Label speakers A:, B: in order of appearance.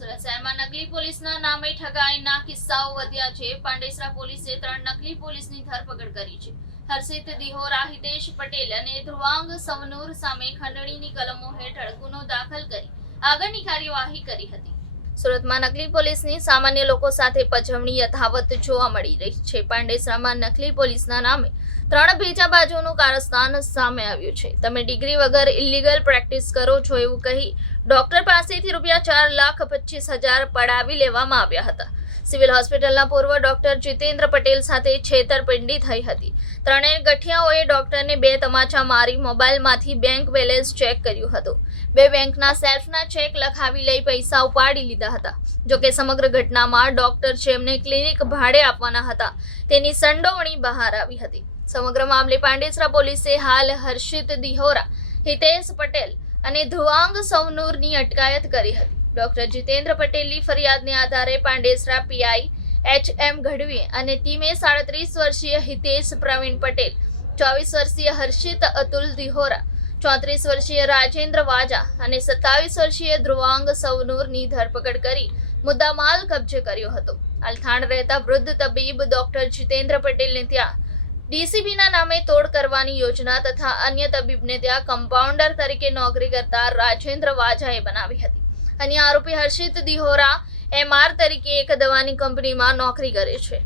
A: સુરત નકલી પોલીસના નામે ઠગાઈના કિસ્સાઓ વધ્યા છે. પાંડેસરા પોલીસે ત્રણ નકલી પોલીસની ધરપકડ કરી છે. હર્ષિત દિહોરા હિતેશ પટેલ અને ધ્રુવાંગ સવનૂર સામે ખંડણીની કલમો હેઠળ ગુનો દાખલ કરી આગળની કાર્યવાહી કરી હતી. સુરતમાં નકલી પોલીસની સામાન્ય લોકો સાથે પજવણી યથાવત જોવા મળી રહી છે. પાંડેસરામાં નકલી પોલીસના નામે ત્રણ ભેજાબાજોનું કારસ્તાન સામે આવ્યું છે. તમે ડિગ્રી વગર ઇલીગલ પ્રેક્ટિસ કરો છો એવું કહી ડોક્ટર પાસેથી રૂપિયા ચાર લાખ પચીસ હજાર પડાવી લેવામાં આવ્યા હતા. સિવિલ હોસ્પિટલના પૂર્વ ડોક્ટર જીતેન્દ્ર પટેલ સાથે છેતરપિંડી થઈ હતી. ત્રણેય ગઠિયાઓએ ડોક્ટરને બે તમાચા મારી મોબાઈલમાંથી બેંક બેલેન્સ ચેક કર્યું હતું. બે બેંકના સેલ્ફના ચેક લખાવી લઈ પૈસા ઉપાડી લીધા હતા. જોકે સમગ્ર ઘટનામાં ડોક્ટર જેમને ક્લિનિક ભાડે આપવાના હતા, તેની સંડોવણી બહાર આવી હતી. સમગ્ર મામલે પાંડેસરા પોલીસે હાલ હર્ષિત દિહોરા, હિતેશ પટેલ અને ધ્રુવાંગ સૌનુરની અટકાયત કરી હતી. ડોક્ટર જીતેન્દ્ર પટેલની ફરિયાદને આધારે Pandesara PI H M Gadhvi અને ટીમે સાડત્રીસ વર્ષીય હિતેશ પ્રવીણ પટેલ, ચોવીસ વર્ષીય હર્ષિત અતુલ દિહોરા, ચોત્રીસ વર્ષીય રાજેન્દ્ર વાજા અને સત્તાવીસ વર્ષીય ધ્રુવાંગ સવનૂરની ધરપકડ કરી મુદ્દામાલ કબજે કર્યો હતો. અલથાણ રહેતા વૃદ્ધ તબીબ ડોક્ટર જીતેન્દ્ર પટેલને ત્યાં ડીસીબીના નામે તોડ કરવાની યોજના તથા અન્ય તબીબને ત્યાં કમ્પાઉન્ડર તરીકે નોકરી કરતા રાજેન્દ્ર વાજાએ બનાવી હતી. અન્ય આરોપી હર્ષિત દિહોરા, એમઆર તરીકે એક દવાની કંપનીમાં નોકરી કરે છે.